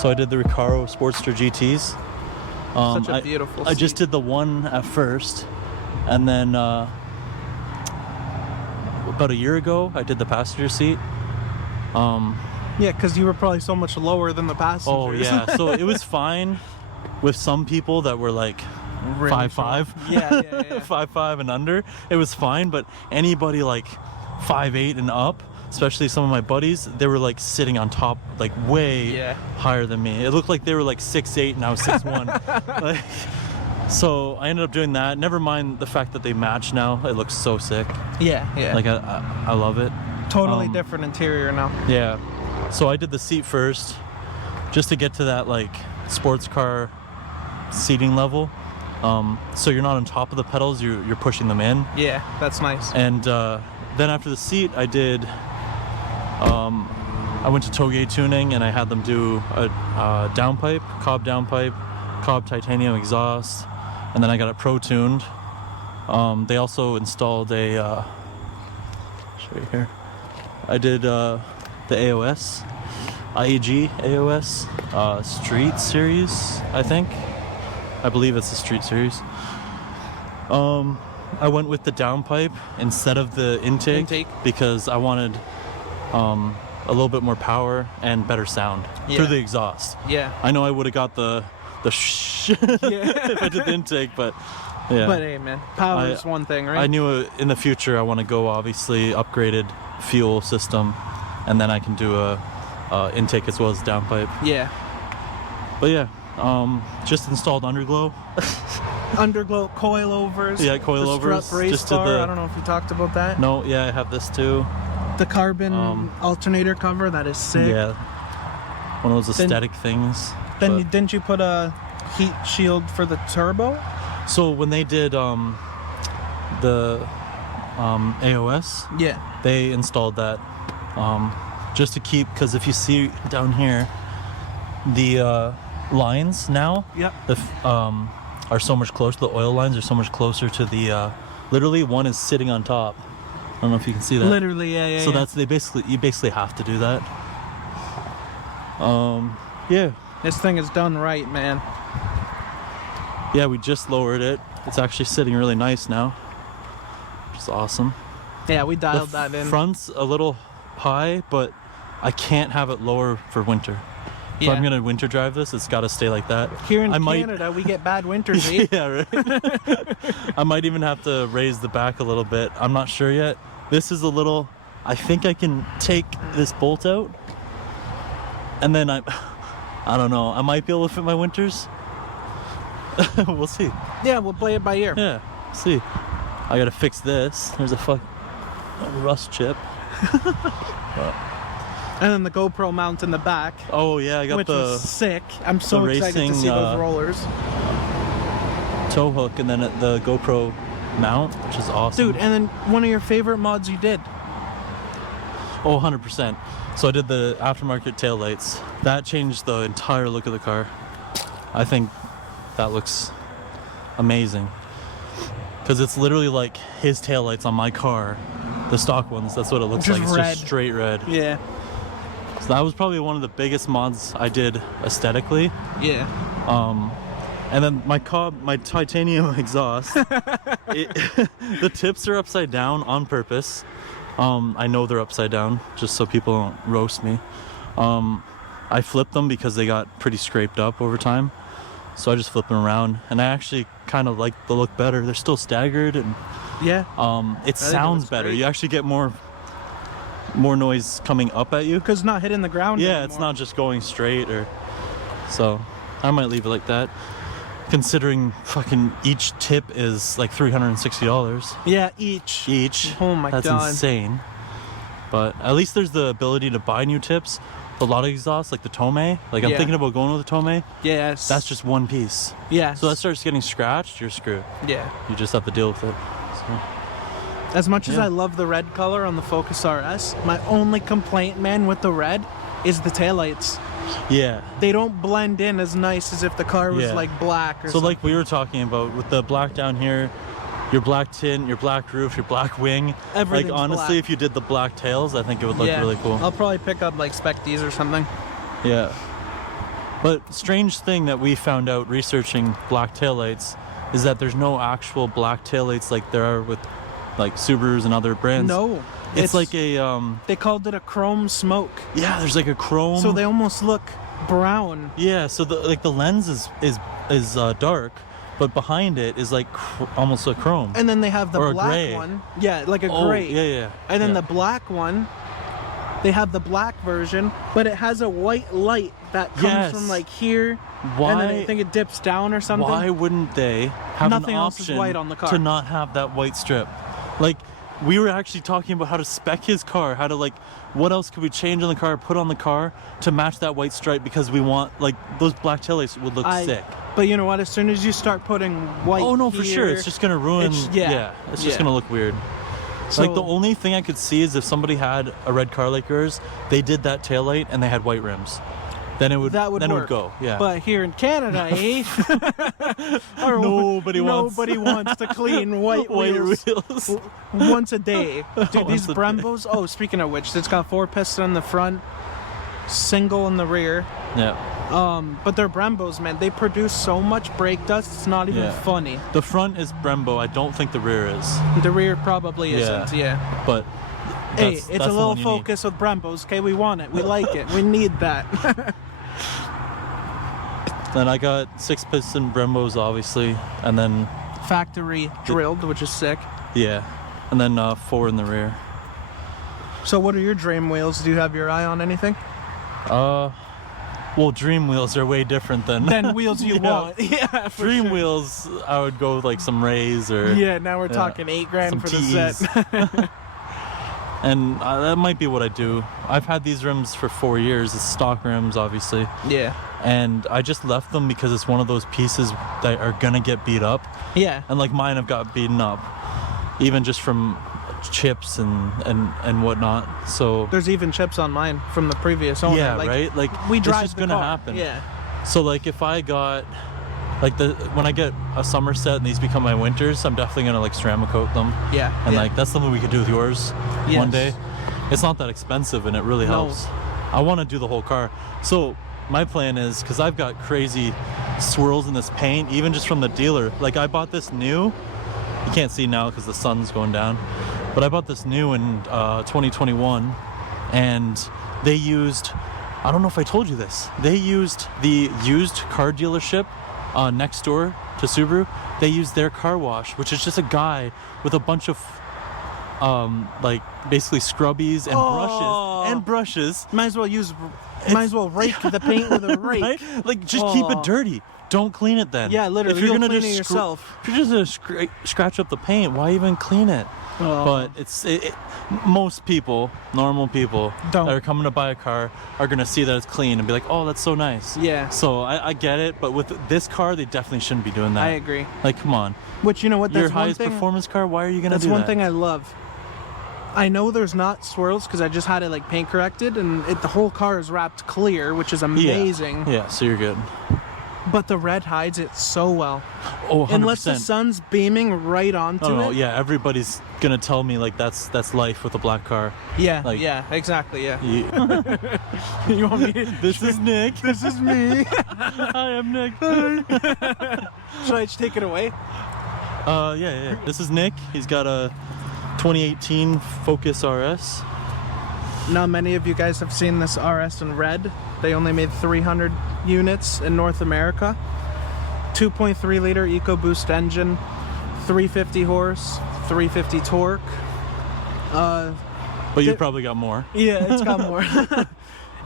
So I did the Recaro Sportster GTs. Such a beautiful seat. I just did the one at first, and then about a year ago I did the passenger seat. Yeah, because you were probably so much lower than the passengers. Oh yeah, so it was fine with some people that were like 5'5". Yeah. 5'5" and under, it was fine, but anybody like 5'8" and up, especially some of my buddies, they were like sitting on top, like way higher than me. It looked like they were like 6'8" and I was 6'1". Like, so I ended up doing that. Never mind the fact that they match now. It looks so sick. Yeah. Like I love it. Totally different interior now. Yeah. So I did the seat first, just to get to that like sports car seating level. So you're not on top of the pedals, you're pushing them in. Yeah, that's nice. And then after the seat, I did. I went to Toge Tuning and I had them do a downpipe, Cobb titanium exhaust, and then I got it pro tuned. They also installed a. Show you here. I did the AOS, IEG AOS Street Series, I think. I believe it's the Street Series. I went with the downpipe instead of the intake because I wanted a little bit more power and better sound through the exhaust. Yeah. I know I would have got the shh if I did the intake, but yeah. But hey, man, power is one thing, right? I knew in the future I want to go obviously upgraded fuel system, and then I can do a intake as well as downpipe. Yeah. But yeah. Just installed underglow. Underglow coilovers. Yeah, coilovers. Strut race just did bar. I don't know if you talked about that. No, yeah, I have this too. The carbon alternator cover, that is sick. Yeah. One of those aesthetic things. Then didn't you put a heat shield for the turbo? So when they did the AOS, they installed that just to keep, because if you see down here, the lines now are so much closer. The oil lines are so much closer to the literally one is sitting on top. I don't know if you can see that. Literally, yeah. So that's you basically have to do that. Yeah. This thing is done right, man. Yeah, we just lowered it. It's actually sitting really nice now, which is awesome. Yeah, we dialed that in. Front's a little high, but I can't have it lower for winter. If I'm gonna winter drive this, it's got to stay like that. Here in Canada, we get bad winters, eh? Yeah, right. I might even have to raise the back a little bit. I'm not sure yet. This is a little. I think I can take this bolt out, and then I don't know. I might be able to fit my winters. We'll see. Yeah, we'll play it by ear. Yeah, see. I gotta fix this. There's a rust chip. And then the GoPro mount in the back. Oh yeah, I got which was sick. I'm so excited to see those rollers. Tow hook and then the GoPro mount, which is awesome. Dude, and then one of your favorite mods you did. Oh, 100%. So I did the aftermarket taillights. That changed the entire look of the car. I think that looks amazing. Because it's literally like his taillights on my car. The stock ones, that's what it looks like. It's just straight red. Yeah. So that was probably one of the biggest mods I did aesthetically. Yeah. And then my titanium exhaust, the tips are upside down on purpose. I know they're upside down just so people don't roast me. I flipped them because they got pretty scraped up over time. So I just flip them around, and I actually kind of like the look better. They're still staggered, and it sounds better. Great. You actually get more noise coming up at you because it's not hitting the ground anymore. It's not just going straight. So I might leave it like that, considering fucking each tip is like $360. Yeah, each. Oh my god, that's insane. But at least there's the ability to buy new tips. A lot of exhausts, like the Tomei, I'm thinking about going with the Tomei. Yes. That's just one piece. Yeah. So that starts getting scratched, you're screwed. Yeah. You just have to deal with it. So. As much as I love the red color on the Focus RS, my only complaint, man, with the red is the taillights. Yeah. They don't blend in as nice as if the car was like black or something. So like we were talking about with the black down here, your black tint, your black roof, your black wing. Everything's like honestly, black. if you did the black tails, I think it would look really cool. I'll probably pick up like Spec Ds or something. Yeah. But strange thing that we found out researching black taillights is that there's no actual black taillights like there are with like Subarus and other brands. No. It's like a They called it a chrome smoke. yeah, there's like a chrome. So they almost look brown. yeah, so the lens is dark, but behind it is like almost a chrome. And then they have the Or a black gray. one. Yeah, like a Oh, gray. yeah. And then yeah. the black one, they have the black version, but it has a white light that comes Yes. from like here. Why? And then I think it dips down or something. Why wouldn't they have Nothing an else is option white on the car. to not have that white strip? Like, we were actually talking about how to spec his car, how to like, what else could we change on the car, put on the car to match that white stripe, because we want, like, those black taillights would look sick. But you know what? As soon as you start putting white Oh no, for sure, here, it's just gonna ruin. It's just gonna look weird. So, Like, the only thing I could see is if somebody had a red car like yours, they did that taillight and they had white rims. Then it would that would then work. it would go. Yeah. But here in Canada, eh? Nobody wants to clean white wheels wheels. once a day. Dude, Once these a day. Brembos. Oh, speaking of which, it's got 4-piston in the front, single in the rear. Yeah. But they're Brembos, man. They produce so much brake dust. It's not even Yeah. funny. The front is Brembo. I don't think the rear is. The rear probably Yeah. isn't. Yeah. But Hey, that's it's the a little one you need. Focus with Brembos. Okay, we want it. We like it. We need that. Then I got 6-piston Brembos, obviously, and then Factory drilled, which is sick. yeah, and then 4 in the rear. So, what are your dream wheels? Do you have your eye on anything? Well, dream wheels are way different than Then wheels you Yeah. want. Yeah, for dream sure. wheels. I would go with like some Rays or Yeah, now we're Yeah. talking $8,000 some for the T's. set. And that might be what I do. I've had these rims for 4 years. It's stock rims, obviously. Yeah. And I just left them because it's one of those pieces that are gonna get beat up. Yeah. And like mine have got beaten up, even just from chips and whatnot. So There's even chips on mine from the previous owner. yeah, Like, right. Like We it's drive just the gonna car. happen. Yeah. So like if I got like when I get a summer set and these become my winters, I'm definitely gonna like ceramic coat them. Yeah. And yeah. like that's something we could do with yours Yes. one day. It's not that expensive and it really No. helps. I want to do the whole car. So my plan is, because I've got crazy swirls in this paint, even just from the dealer. Like I bought this new. You can't see now because the sun's going down. But I bought this new in 2021, and they used, I don't know if I told you this, they used the used car dealership next door to Subaru. They used their car wash, which is just a guy with a bunch of like basically scrubbies and brushes. Might as well rake the paint with a rake. Right? Like just keep Oh. it dirty. Don't clean it then. Yeah, literally, If you're you'll gonna clean it just yourself. if you're just gonna scratch up the paint, why even clean it? Oh. But most people, normal people Don't. that are coming to buy a car are gonna see that it's clean and be like, oh, that's so nice. Yeah. So I get it, but with this car, they definitely shouldn't be doing that. I agree. Like, come on. Which, you know what? Your That's one highest thing. performance car, why are you gonna That's do one that? thing I love. I know there's not swirls because I just had it like paint corrected, and the whole car is wrapped clear, which is amazing. Yeah, so you're good. But the red hides it so well. Oh, 100%. Unless the sun's beaming right onto No, it. yeah, everybody's gonna tell me like that's life with a black car. Yeah, Like- yeah, exactly, yeah. You- You want me? this is Nick. This is me. Hi, I'm Nick. Should I just take it away? Yeah. This is Nick. He's got a 2018 Focus RS. Not many of you guys have seen this RS in red. They only made 300 units in North America. 2.3 liter EcoBoost engine, 350 horse, 350 torque. But you probably got more. Yeah, it's got more.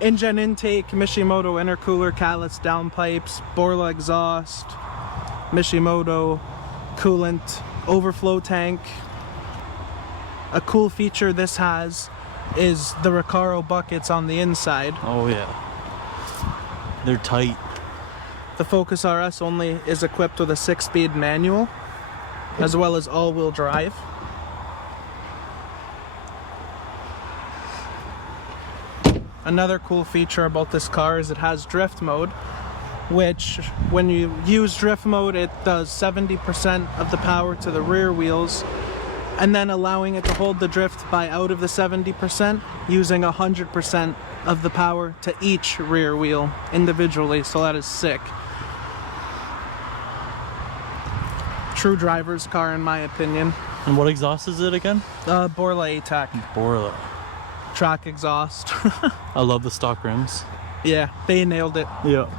Engine intake, Mishimoto intercooler, Callus downpipes, Borla exhaust, Mishimoto coolant, overflow tank. A cool feature this has is the Recaro buckets on the inside. Oh yeah. They're tight. The Focus RS only is equipped with a 6-speed manual, as well as all-wheel drive. Another cool feature about this car is it has drift mode, which when you use drift mode, it does 70% of the power to the rear wheels, and then allowing it to hold the drift by out of the 70% using 100% of the power to each rear wheel individually, so that is sick. True driver's car in my opinion. And what exhaust is it again? Borla ATAC. Borla. Track exhaust. I love the stock rims. Yeah, they nailed it. Yeah.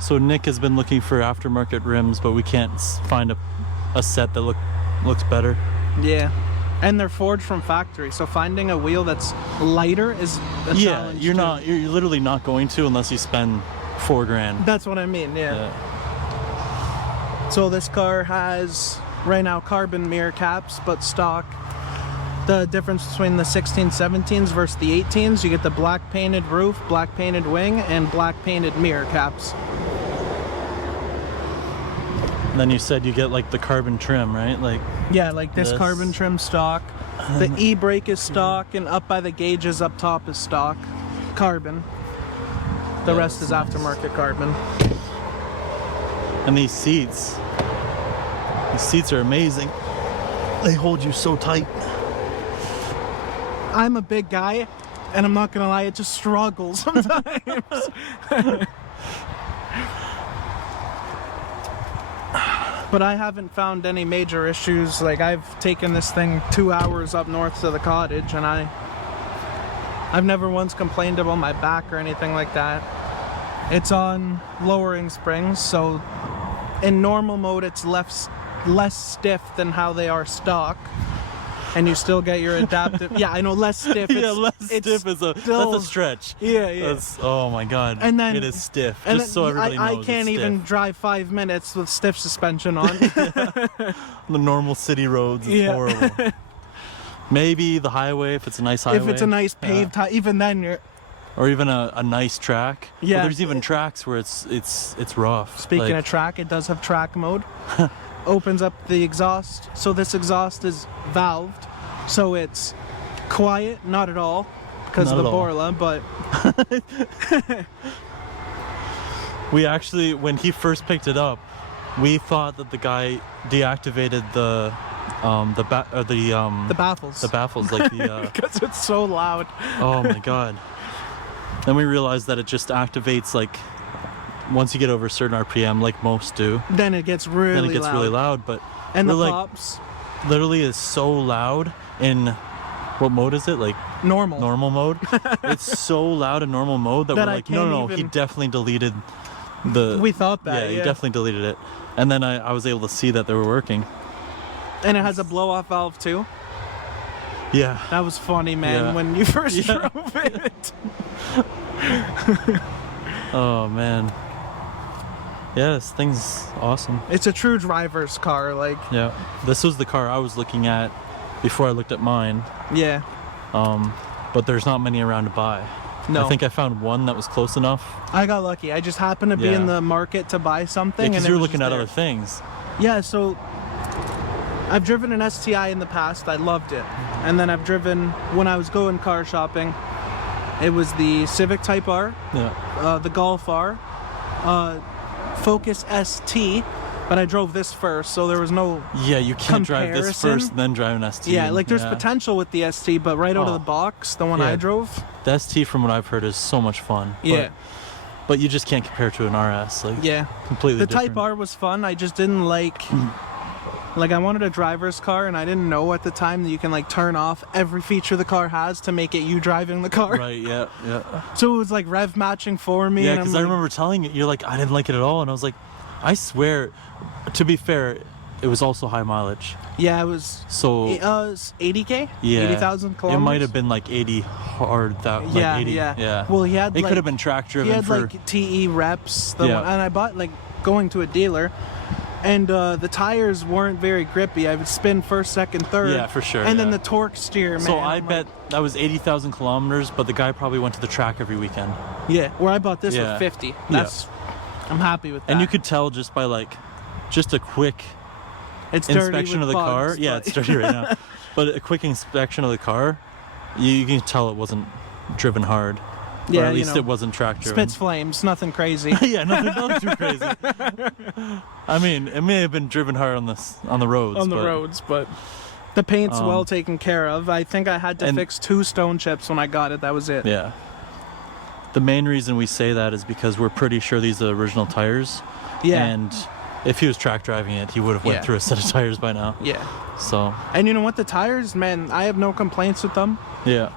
So Nick has been looking for aftermarket rims, but we can't find a set that looks better. Yeah. And they're forged from factory, so finding a wheel that's lighter is a challenge. You're too. you're literally not going to unless you spend $4,000. That's what I mean, yeah. So this car has right now carbon mirror caps, but stock. The difference between the 16, 17s versus the 18s, you get the black painted roof, black painted wing, and black painted mirror caps. And then you said you get like the carbon trim, right? Like Yeah, like this carbon trim stock. The e-brake is stock, and up by the gauges up top is stock. Carbon. The rest is aftermarket carbon. And these seats are amazing. They hold you so tight. I'm a big guy, and I'm not gonna lie, it just struggles sometimes. But I haven't found any major issues. Like, I've taken this thing 2 hours up north to the cottage, and I've never once complained about my back or anything like that. It's on lowering springs, so in normal mode it's less stiff than how they are stock, and you still get your adaptive. Yeah, I know, less stiff. Yeah, less stiff is that's a stretch. Yeah. Oh my god. And then it is stiff. And Just so everybody knows, I can't it's even stiff. drive 5 minutes with stiff suspension on. The normal city roads, it's horrible. Maybe the highway if it's a nice highway. If it's a nice paved, even then you're. Or even a nice track. Yeah. But there's even tracks where it's rough. Speaking of track, it does have track mode. Opens up the exhaust. So this exhaust is valved, so it's quiet, not at all, because of the Borla, but we actually, when he first picked it up, we thought that the guy deactivated the baffles. The baffles, like the because it's so loud. Oh my god. Then we realized that it just activates like once you get over a certain RPM, like most do. Then it gets really loud. Really loud, but and the like, pops literally is so loud in what mode is it? Like normal mode. It's so loud in normal mode that we're like, no, he definitely deleted the. We thought that. Yeah, he definitely deleted it. And then I was able to see that they were working. And it has a blow-off valve too. Yeah. That was funny, man, when you first drove it. Oh man. Yeah, this thing's awesome. It's a true driver's car, like. Yeah. This was the car I was looking at before I looked at mine. Yeah. But there's not many around to buy. No. I think I found one that was close enough. I got lucky. I just happened to be in the market to buy something. Because you're looking at other things. Yeah, so I've driven an STI in the past. I loved it. And then I've driven, when I was going car shopping, it was the Civic Type R, the Golf R, Focus ST, but I drove this first, so there was no you can't drive this first and then drive an ST. Yeah, like there's potential with the ST, but right out of the box, the one I drove. The ST, from what I've heard, is so much fun. Yeah. But you just can't compare to an RS. Like, completely different. The Type R was fun. I just didn't like... Like, I wanted a driver's car, and I didn't know at the time that you can, like, turn off every feature the car has to make it you driving the car. Right, yeah. So it was, like, rev matching for me. Yeah, because I remember telling you, you're like, I didn't like it at all. And I was like, I swear, to be fair, it was also high mileage. Yeah, it was... So... 80K? Yeah. 80,000 kilometers? It might have been, like, 80 hard. Yeah. 80. Yeah. Well, he had, It could have been track driven. He had, like, TE reps. And I bought, like, going to a dealer... And the tires weren't very grippy. I would spin first, second, third. Yeah, for sure. And then the torque steer, man. So I bet that was 80,000 kilometers, but the guy probably went to the track every weekend. Yeah, where I bought this with 50. That's, I'm happy with that. And you could tell just by like, just a quick inspection of the car. Yeah, it's dirty right now. But a quick inspection of the car, you can tell it wasn't driven hard. Yeah, or at least it wasn't track driven. Spits flames, nothing crazy. Yeah, nothing too crazy. I mean, it may have been driven hard on the roads. But The paint's well taken care of. I think I had to and- fix 2 stone chips when I got it. That was it. Yeah. The main reason we say that is because we're pretty sure these are the original tires. Yeah. And if he was track driving it, he would have went Yeah. through a set of tires by now. Yeah. So, And you know what? The tires, man, I have no complaints with them. yeah.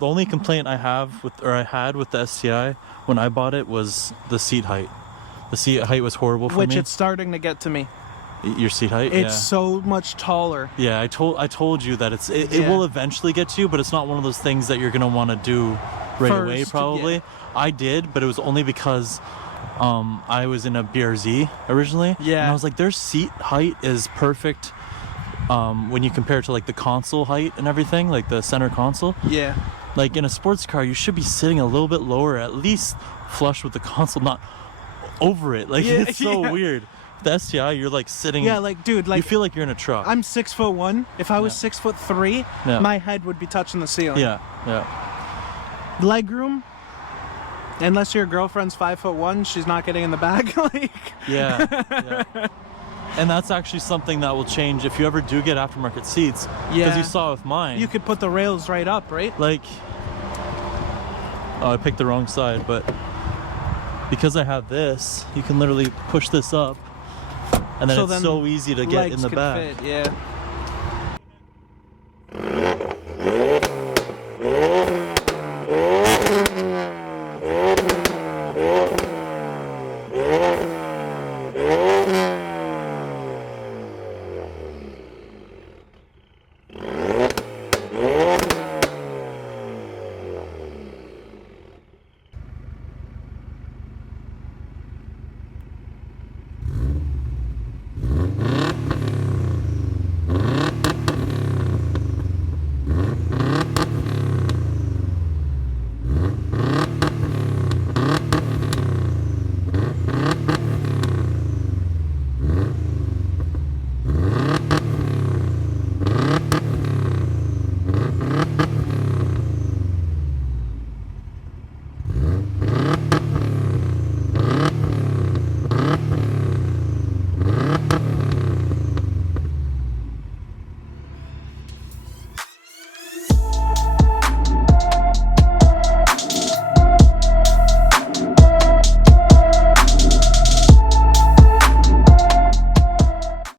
The only complaint I had with the STI when I bought it was the seat height. The seat height was horrible for Which me. it's starting to get to me. Your seat height? It's so much taller. Yeah, I told you that it Yeah. will eventually get to you, but it's not one of those things that you're gonna want to do right away. First, Probably. yeah. I did, but it was only because I was in a BRZ originally. Yeah. And I was like, their seat height is perfect when you compare it to like the console height and everything, like the center console. Yeah. Like in a sports car, you should be sitting a little bit lower, at least flush with the console, not over it. Like Yeah, it's so yeah. weird. The STI, you're like sitting. Yeah, like, dude, like, you feel like you're in a truck. I'm 6'1". If I was 6'3", Yeah. my head would be touching the ceiling. Yeah, yeah. Legroom, unless your girlfriend's 5'1", she's not getting in the back. Like, Yeah, yeah. And that's actually something that will change if you ever do get aftermarket seats. Because Yeah. you saw with mine. you could put the rails right up, right? Like, oh, I picked the wrong side, but because I have this, you can literally push this up, and then So it's then so easy to get Legs in the could back. fit, yeah.